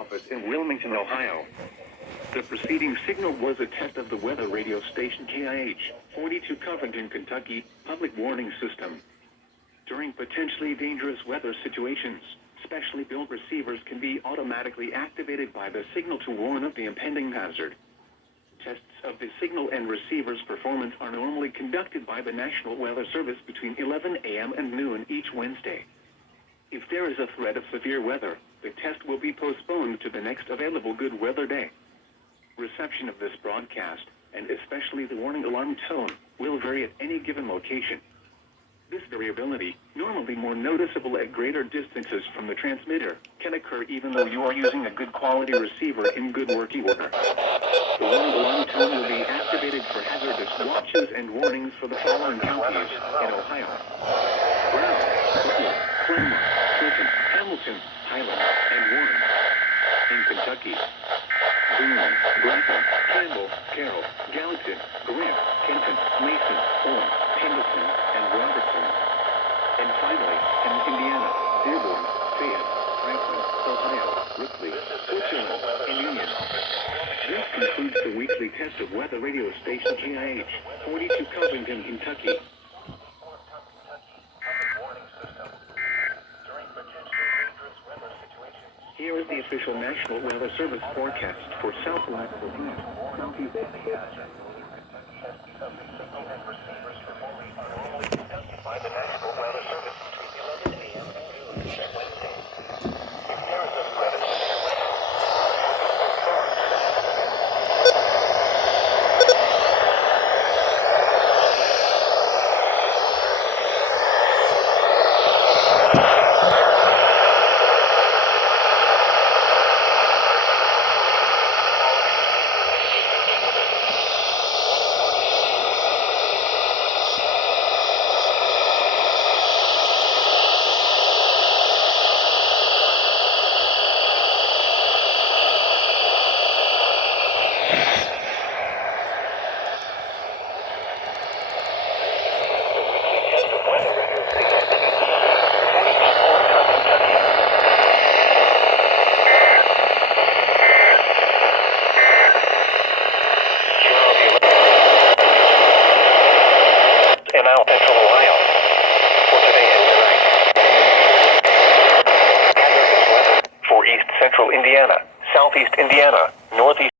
office in Wilmington, Ohio. The preceding signal was a test of the weather radio station KIH 42 Covington, Kentucky, public warning system. During potentially dangerous weather situations, specially built receivers can be automatically activated by the signal to warn of the impending hazard. Tests of the signal and receiver's performance are normally conducted by the National Weather Service between 11 a.m. and noon each Wednesday. If there is a threat of severe weather, the test will be postponed to the next available good weather day. Reception of this broadcast, and especially the warning alarm tone, will vary at any given location. This variability, normally more noticeable at greater distances from the transmitter, can occur even though you are using a good quality receiver in good working order. The warning alarm tone will be activated for hazardous watches and warnings for the following counties in Ohio: Brown, Butler, Claremont, Clinton, Hamilton, Highland, and Warren. In Kentucky: Boone, Grantham, Campbell, Carroll, Gallatin, Grant, Kenton, Mason, Orr, Pendleton, and Robertson. And finally, in Indiana: Dearborn, Fayette, Franklin, Ohio, Ripley, Switzerland, and Union. This concludes the weekly test of weather radio station KIH 42 Covington, Kentucky. Here is the official National Weather Service forecast for Southwest Ohio, Southeast Indiana. By the National Weather Service between 11 a.m. and noon each Wednesday. If there is a threat of severe weather, and now Central Ohio for today and tonight. Hazardous weather for East Central Indiana, Southeast Indiana, Northeast